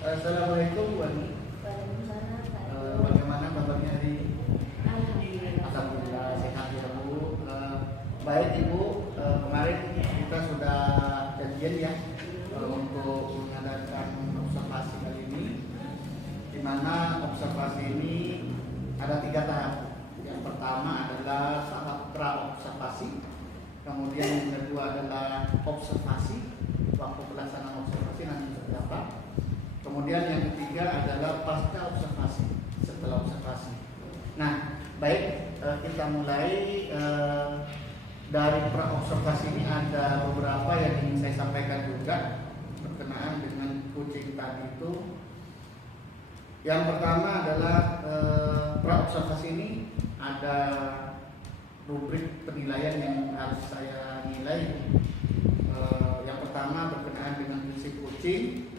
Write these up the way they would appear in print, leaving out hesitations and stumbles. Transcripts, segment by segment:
Assalamualaikum Bu Ani. Waalaikumsalam, Pak. Bagaimana kabarnya hari ini? Alhamdulillah. Alhamdulillah sehat ya Bu. Baik Ibu, kemarin kita sudah janjian ya untuk mengadakan observasi kali ini, di mana observasi ini ada 3 tahap. Yang pertama adalah tahap pra-observasi, kemudian yang kedua adalah observasi, waktu pelaksanaan observasi nanti seperti apa. Kemudian yang ketiga adalah pasca observasi, setelah observasi. Nah, baik, kita mulai dari pra-observasi ini ada beberapa yang ingin saya sampaikan juga berkenaan dengan kucing tadi itu. Yang pertama adalah pra-observasi ini ada rubrik penilaian yang harus saya nilai. Yang pertama berkenaan dengan prinsip kucing,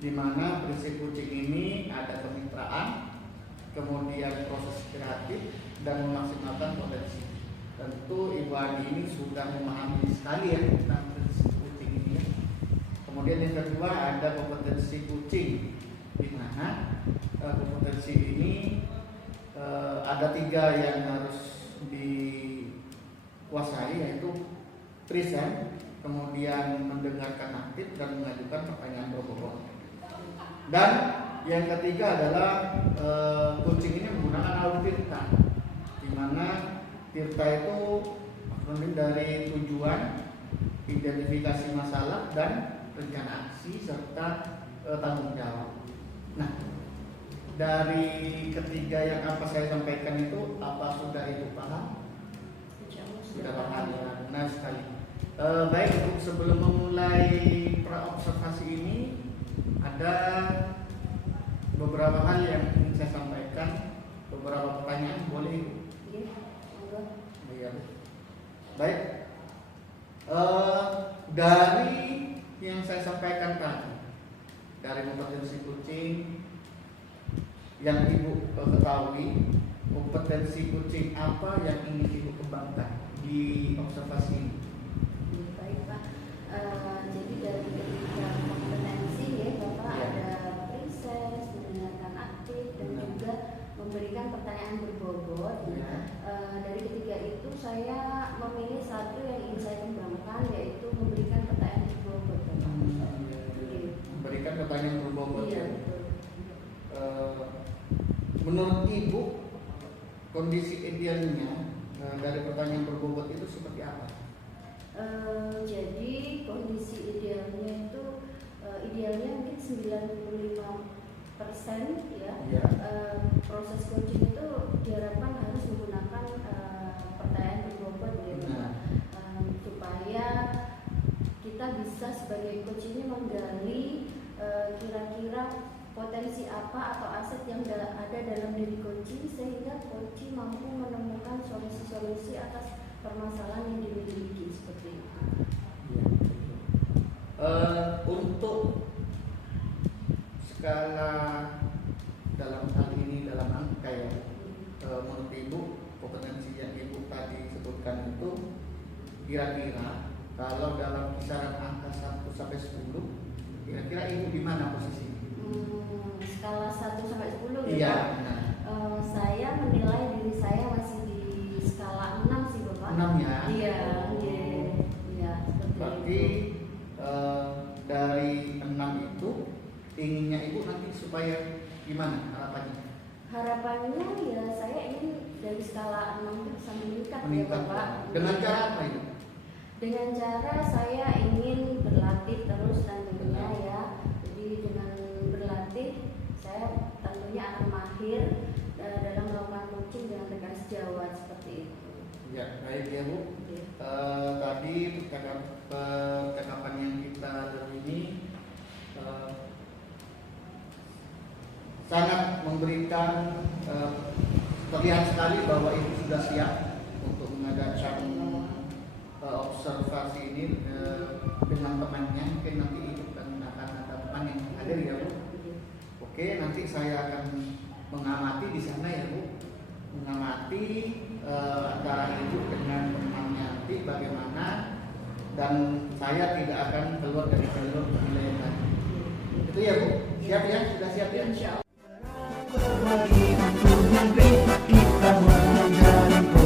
di mana prinsip kucing ini ada kemitraan, kemudian proses kreatif, dan memaksimalkan potensi. Tentu Ibu Adi ini sudah memahami sekali ya tentang prinsip kucing ini ya. Kemudian yang kedua ada kompetensi kucing, di mana kompetensi ini ada 3 yang harus dikuasai, yaitu present, kemudian mendengarkan aktif, dan mengajukan pertanyaan berbobot. Dan yang ketiga adalah kucing ini menggunakan alur tirta, di mana tirta itu akronim dari tujuan, identifikasi masalah, dan rencana aksi serta tanggung jawab. Nah, dari ketiga yang apa saya sampaikan itu, apa sudah Ibu paham? Sudah paham ya, benar sekali. Baik, untuk sebelum memulai pra-observasi ini ada beberapa hal yang ingin saya sampaikan, beberapa pertanyaan, boleh? Iya. Baik. Dari yang saya sampaikan tadi, dari kompetensi kucing yang Ibu ketahui, kompetensi kucing apa yang ingin Ibu kembangkan di observasi ini? Baik, Pak. Jadi dari ketiga kompetensi ya, Bapak, ada proses, mendengarkan aktif, dan juga memberikan pertanyaan berbobot. Dari ketiga itu saya memilih satu yang ingin saya kembangkan, yaitu memberikan pertanyaan berbobot, Bapak. Memberikan pertanyaan berbobot Iya, ya. betul. Menurut Ibu, kondisi idealnya dari pertanyaan berbobot itu seperti apa? Jadi kondisi idealnya itu idealnya mungkin 95% ya. Proses coaching itu diharapkan harus menggunakan pertanyaan berbobot ya, supaya kita bisa sebagai coach ini menggali kira-kira potensi apa atau aset yang ada dalam diri coaching, sehingga coaching mampu menemukan solusi-solusi atas permasalahan yang dimiliki, seperti itu. Untuk skala dalam hal ini, dalam angka ya, menurut Ibu kompetensi yang Ibu tadi sebutkan itu kira-kira kalau dalam kisaran angka 1 sampai 10, kira-kira Ibu di mana posisinya? Skala 1 sampai 10 ya, Iya, Pak? Saya menilai diri saya masih di skala 6 sih, Bapak. 6 ya? Iya, seperti berarti itu. Dari 6 itu inginnya Ibu nanti supaya gimana harapannya? Harapannya ya saya ingin dari skala 6 itu bisa meningkat ya, Bapak. Dengan cara apa itu? Dengan cara saya ingin berlatih terus tentunya ya. Jadi dengan berlatih saya tentunya akan mahir dalam melakukan coaching dengan tegas sejawat, seperti itu. Ya, baik ya Bu. Tadi percakapan yang kita lalu ini sangat memberikan terlihat sekali bahwa Ibu sudah siap untuk mengadakan observasi ini dengan temannya. Mungkin nanti Ibu akan ada teman yang hadir ya Bu. Oke, nanti saya akan mengamati di sana ya Bu, mengamati antara Ibu dengan temannya nanti bagaimana, dan saya tidak akan keluar dari jalur penilaian tadi. Itu ya Bu, siap ya, sudah siap ya? Insya Allah.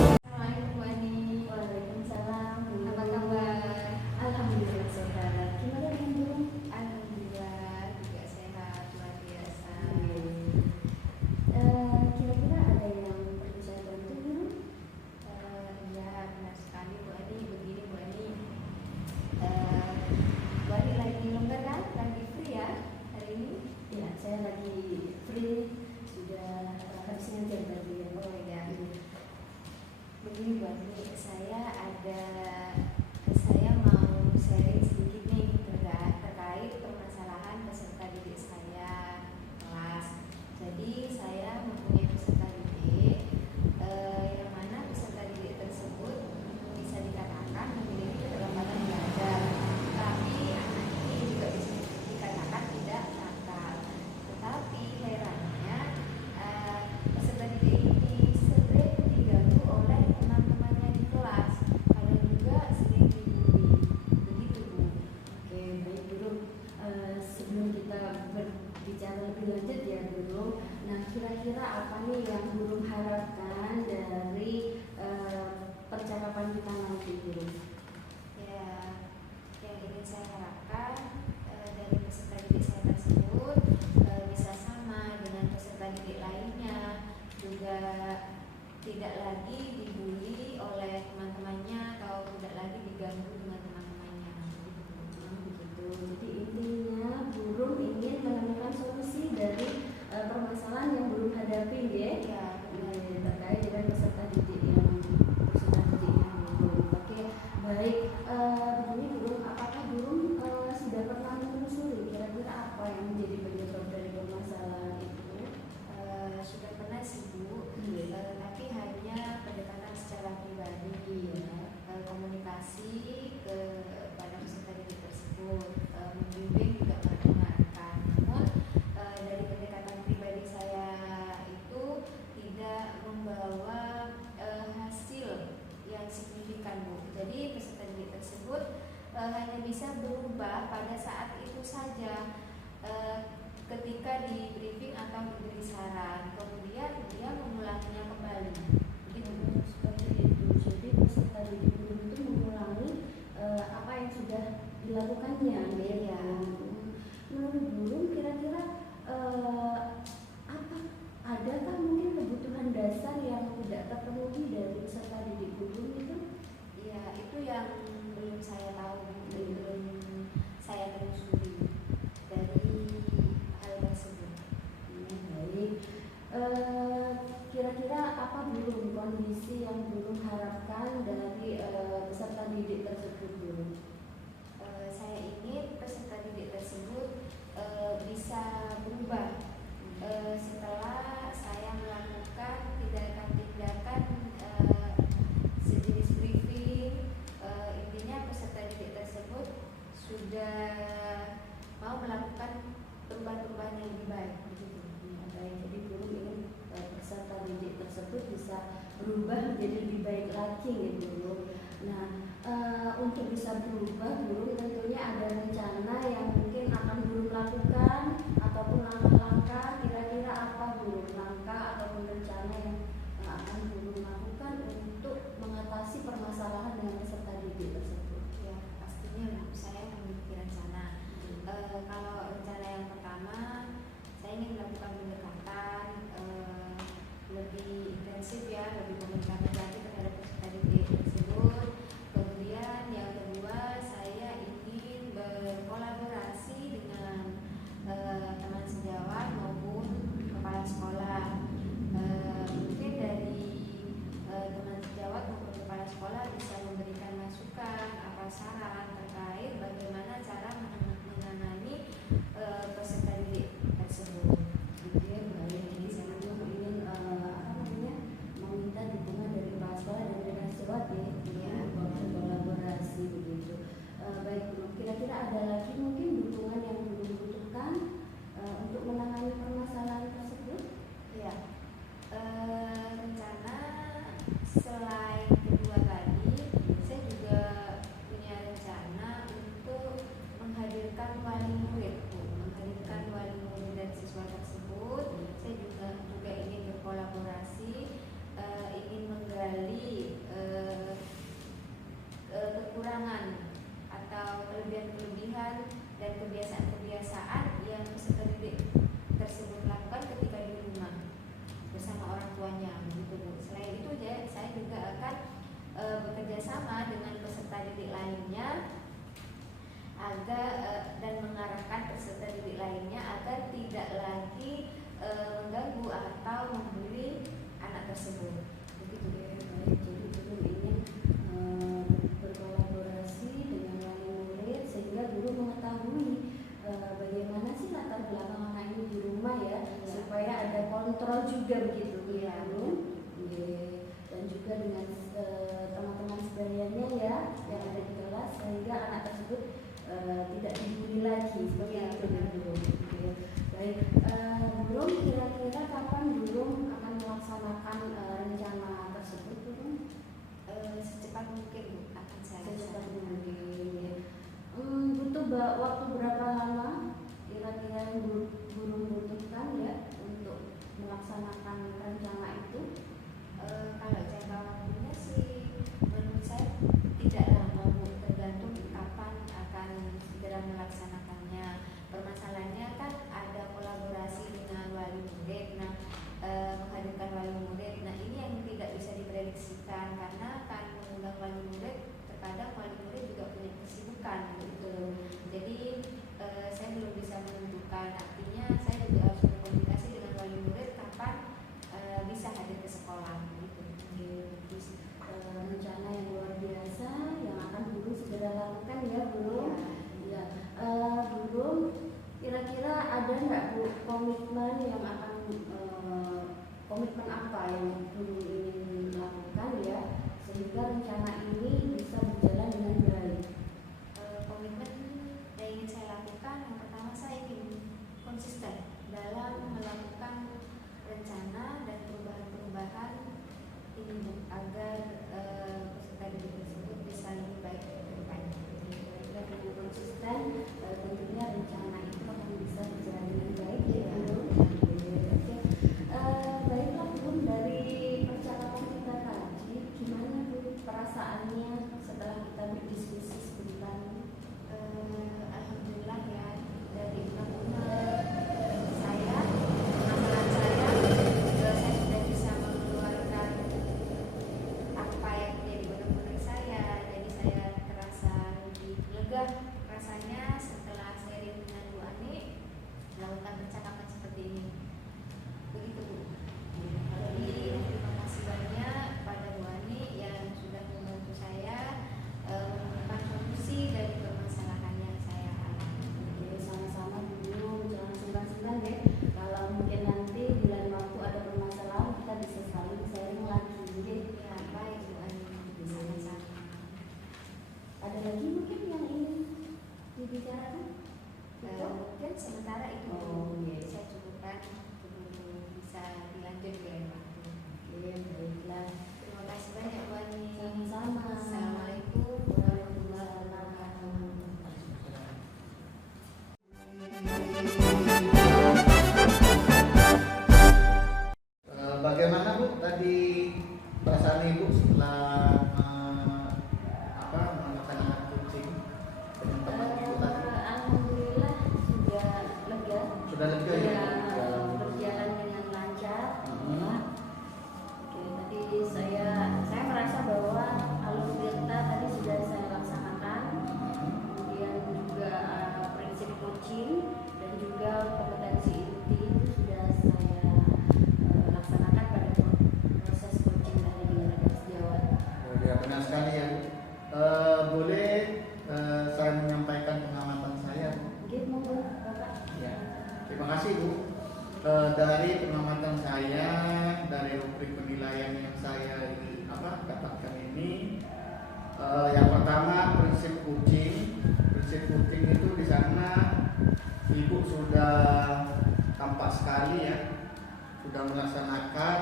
Assalamualaikum Bu Ani. Waalaikumsalam. Apa kabar? Alhamdulillah sehat. Gimana dengan burung? Alhamdulillah juga sehat, luar biasa. Kira-kira ada yang perlu saya bantu burung? Ya, benar sekali Bu Ani. Begini Bu Ani, Bu Ani lagi longgar kan? Lagi free ya hari ini? Ya, saya lagi free. Sudah habis ngajar tadi ya. Oh ya. Begini Bu Ani, saya mau sharing sedikit nih terkait permasalahan peserta didik saya kelas. Jadi saya mempunyai peserta didik yang mana peserta didik tersebut bisa dikatakan memiliki keterlambatan belajar, tapi anak ini juga bisa dikatakan tidak nakal. Tetapi herannya peserta didik ini sering diganggu oleh teman-temannya di kelas, kadang juga sering dibully. Begitu Bu. Oke, baik Burung. Sebelum kita berbicara lebih lanjut ya Burung, nah kira-kira apa nih yang Burung harapkan dari percakapan kita nanti Burung? Ya, yang ingin saya harapkan dari peserta didik saya tersebut bisa sama dengan peserta didik lainnya, juga tidak lagi dibully oleh teman-temannya atau tidak lagi diganggu dengan teman-temannya. Begitu. Jadi intinya Burung ingin menemukan solusi dari permasalahan yang Burung hadapi ya. Ya, terkait dengan peserta didik yang Burung. Oke, baik. Begini Burung, apakah Burung sudah pernah menelusuri kira-kira apa yang menjadi penyebab dari permasalahan itu? Sudah pernah sih Bu, tapi hanya pendekatan secara pribadi ya, komunikasi kepada peserta didik tersebut, membimbing juga mendengarkan. Namun dari pendekatan pribadi saya itu tidak membawa hasil yang signifikan Bu. Jadi peserta didik tersebut hanya bisa berubah pada saat itu saja, ketika di briefing atau diberi saran, kemudian dia mengulanginya kembali. Begitu seperti itu. Jadi peserta didik Burung itu mengulangi apa yang sudah dilakukannya. Ya. Menurut Burung kira-kira apa? Adakah mungkin kebutuhan dasar yang tidak terpenuhi dari peserta didik Burung itu? Ya, itu yang belum saya tahu, belum saya telusuri dari hal tersebut. Baik. Kira-kira apa Burung kondisi yang Burung harapkan dari peserta didik tersebut Burung? Saya ingin peserta didik tersebut bisa berubah setelah saya melakukan tindakan-tindakan sejenis briefing. Intinya peserta didik tersebut sudah mau melakukan perubahan-perubahan yang lebih baik. Begitu. Baik, jadi Burung ingin peserta didik tersebut bisa berubah menjadi lebih baik lagi gitu Burung. Nah, untuk bisa berubah Burung tentunya ada rencana yang mungkin akan Burung lakukan ataupun langkah-langkah. Kira-kira apa Burung langkah ataupun rencana yang akan Burung lakukan untuk mengatasi permasalahan dengan peserta didik tersebut? Ya, pastinya saya memiliki rencana. Kalau rencana yang pertama, saya ingin melakukan pendekatan lebih intensif ya, lebih komunikatif lagi terhadap peserta didik tersebut. Kemudian yang kedua, saya ingin berkolaborasi lagi mengganggu atau membuli anak tersebut. Begitu ya. Baik, jadi guru ingin berkolaborasi dengan wali murid sehingga guru mengetahui bagaimana sih latar belakang anak ini di rumah ya, supaya ada kontrol juga begitu ya, Bu. Dan juga dengan teman-teman sebayanya ya yang ada di kelas sehingga anak tersebut tidak dibully lagi seperti itu Bu. Baik, Burung, kira-kira kapan Burung akan melaksanakan rencana tersebut, Burung? Secepat mungkin Bu, akan saya Secepat mungkin. Butuh waktu berapa lama kira-kira yang Burung butuhkan ya untuk melaksanakan rencana itu? Kalau jangka waktunya sih menurut saya tidak lama Bu, tergantung kapan akan segera melaksanakannya. Permasalahannya kan ada kolaborasi dengan wali murid, menghadirkan wali murid. Nah ini yang tidak bisa diprediksikan karena kan mengundang wali murid, terkadang wali murid juga punya kesibukan gitu. Jadi saya belum bisa menentukan, artinya saya juga harus berkomunikasi dengan wali murid kapan bisa hadir ke sekolah gitu. Rencana yang luar biasa yang akan Burung segera lakukan ya Burung. Ya, Burung, kira-kira ada nggak Bu komitmen yang akan komitmen apa yang Burung ingin lakukan ya sehingga rencana ini bisa berjalan dengan baik? Komitmen yang ingin saya lakukan, yang pertama saya ingin konsisten dalam melakukan rencana dan perubahan-perubahan ini Bu, agar peserta didik tersebut bisa lebih baik ke depan. Dengan konsisten tentunya rencana itu akan bisa berjalan dengan baik ya Bu. Baiklah Bu, dari percakapan kita tadi gimana Bu perasaannya setelah kita berdiskusi sebentar? Alhamdulillah ya, dari ungkapan saya, pengamatan saya sudah bisa mengeluarkan apa yang menjadi benar-benar saya. Jadi saya terasa lebih lega rasanya setelah sharing dengan Bu Ani melakukan percakapan seperti ini. Begitu Bu. Jadi terima kasih banyak pada Bu Ani yang sudah membantu saya menemukan solusi dari permasalahan yang saya alami. Sama-sama Bu, jangan sungkan-sungkan deh. Kalau mungkin nanti bulan waktu ada permasalahan kita bisa saling sharing lagi. Ya, baik Bu Ani, sama-sama. Ada lagi mungkin yang ingin dibicarakan? Mungkin sementara itu Oh, iya. saya cukupkan untuk bisa dilanjut ke lain waktu. Oke, baiklah. Terima kasih banyak Bu Ani. Sama-sama. Assalamualaikum warahmatullahi wabarakatuh. Bagaimana Bu tadi perasaan Ibu setelah melaksanakan coaching dengan teman Ibu tadi? Alhamdulillah sudah lega. Sudah lega ya? Berjalan dengan lancar. Oke, tadi saya merasa bahwa alur kita tadi sudah saya laksanakan. Kemudian juga prinsip coaching dan juga kompetensi inti itu sudah saya laksanakan pada proses coaching tadi di Raga Sejawat. Oh ya, benar sekali ya Bu. Boleh saya menyampaikan pengamatan saya Bu? Oke, monggo Bapak. Ya, terima kasih Bu. Dari pengamatan saya, dari rubrik penilaian yang saya dapatkan ini, yang pertama prinsip coaching. Prinsip coaching itu di sana Ibu sudah tampak sekali ya, sudah melaksanakan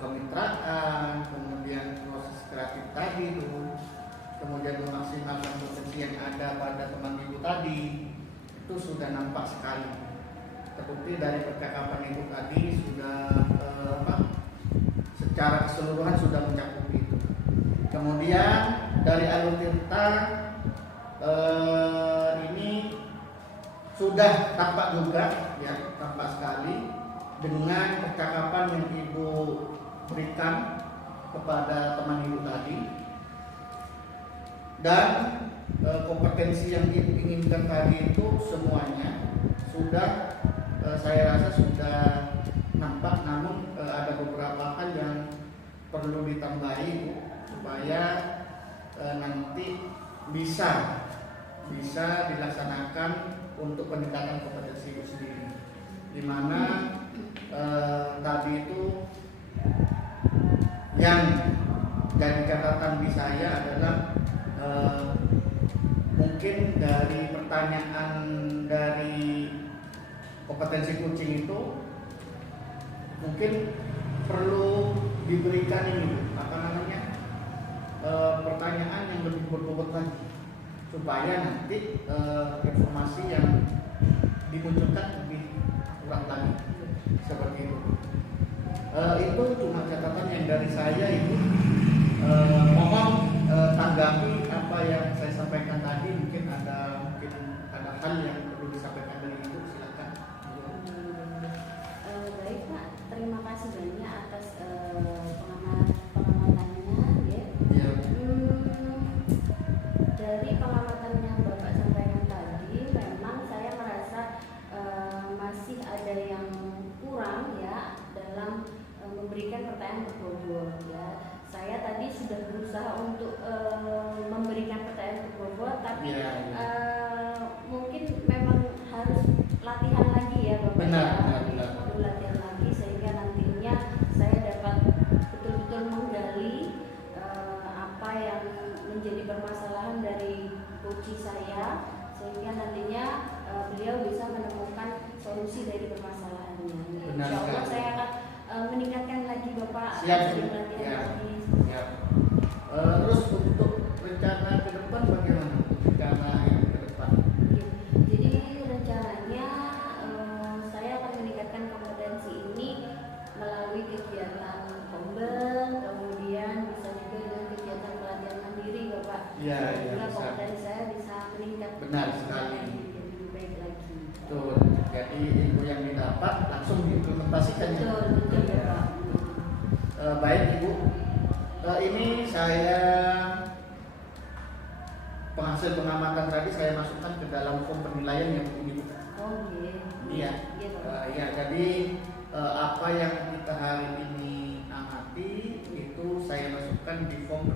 kemitraan, kemudian proses kreatif tadi itu, kemudian memaksimalkan potensi yang ada pada teman Ibu tadi, itu sudah nampak sekali. Terbukti dari percakapan Ibu tadi sudah secara keseluruhan sudah mencakup itu. Kemudian dari alur tirta ini sudah tampak juga ya, tampak sekali dengan percakapan yang Ibu berikan kepada teman Ibu tadi, dan kompetensi yang Ibu inginkan tadi itu semuanya sudah saya rasa sudah nampak, namun ada beberapa hal yang perlu ditambahi Bu, supaya nanti bisa dilaksanakan untuk peningkatan kompetensi itu sendiri. Dimana tadi itu yang jadi catatan di saya adalah mungkin dari pertanyaan dari kompetensi coaching itu mungkin perlu diberikan ini pertanyaan yang lebih berbobot lagi, supaya nanti informasi yang dimunculkan lebih kurang lagi seperti itu. Itu cuma catatan yang dari saya itu. Mohon tanggapi apa yang saya sampaikan tadi. Mungkin ada hal yang perlu disampaikan dari Ibu, silakan. Baik Pak, terima kasih banyak atas pengamatannya ya. Ya. Dari pengamatan yang Bapak sampaikan tadi, memang saya merasa masih ada yang kurang ya dalam memberikan pertanyaan berbobot ya. Saya tadi sudah berusaha untuk memberikan pertanyaan berbobot, tapi mungkin memang harus latihan lagi ya Bapak. Benar. Perlu latihan lagi sehingga nantinya saya dapat betul-betul menggali apa yang menjadi permasalahan dari coach saya, sehingga nantinya beliau bisa menemukan solusi dari permasalahannya. Benar Insya Allah sekali. saya akan meningkatkan lagi Bapak. Siap. sering latihan Ya. lagi. Ya. Terus untuk rencana ke depan bagaimana? Rencana yang ke depan? Iya. Jadi rencananya saya akan meningkatkan kompetensi ini melalui kegiatan kombel, kemudian bisa juga dengan kegiatan pelatihan mandiri Bapak. Iya, Sehingga bisa. kompetensi saya bisa meningkat. Benar sekali. Jadi lebih baik lagi. Betul. Jadi ilmu yang didapat langsung diimplementasikan. Ya? Betul Bapak. Baik Ibu, ini saya penghasil pengamatan tadi saya masukkan ke dalam form penilaian yang ini. Oh iya. Iya. Iya Bapak. Ya, jadi apa yang kita hari ini amati itu saya masukkan di form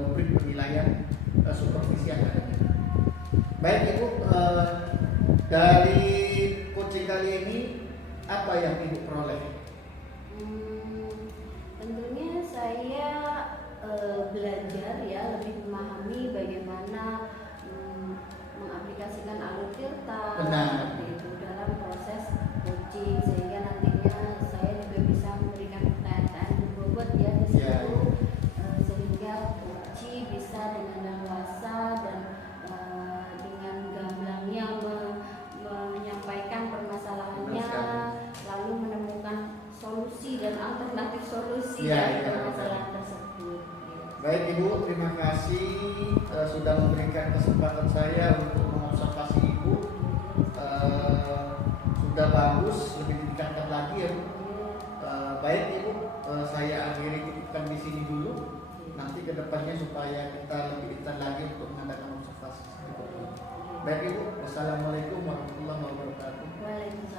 rubrik penilaian supervisi akademik. Baik Ibu, dari coaching kali ini apa yang Ibu peroleh? Tentunya saya belajar ya, lebih memahami bagaimana mengaplikasikan alur tirta Benar. itu dalam proses coaching, sehingga nantinya saya juga bisa memberikan pertanyaan berbobot ya di situ. Ya. Sehingga coaching bisa dengan leluasa dan dengan gamblangnya menyampaikan permasalahannya, lalu menemukan solusi dan alternatif solusi dari permasalahan tersebut. Baik Ibu, terima kasih sudah memberikan kesempatan saya untuk mengobservasi Ibu. Sudah bagus, lebih ditingkatkan lagi ya Bu. Baik Ibu, saya akhiri cukupkan di sini dulu. Nanti kedepannya supaya kita lebih detail lagi untuk mengadakan observasi. Baik Ibu, wassalamualaikum warahmatullahi wabarakatuh. Waalaikumsalam.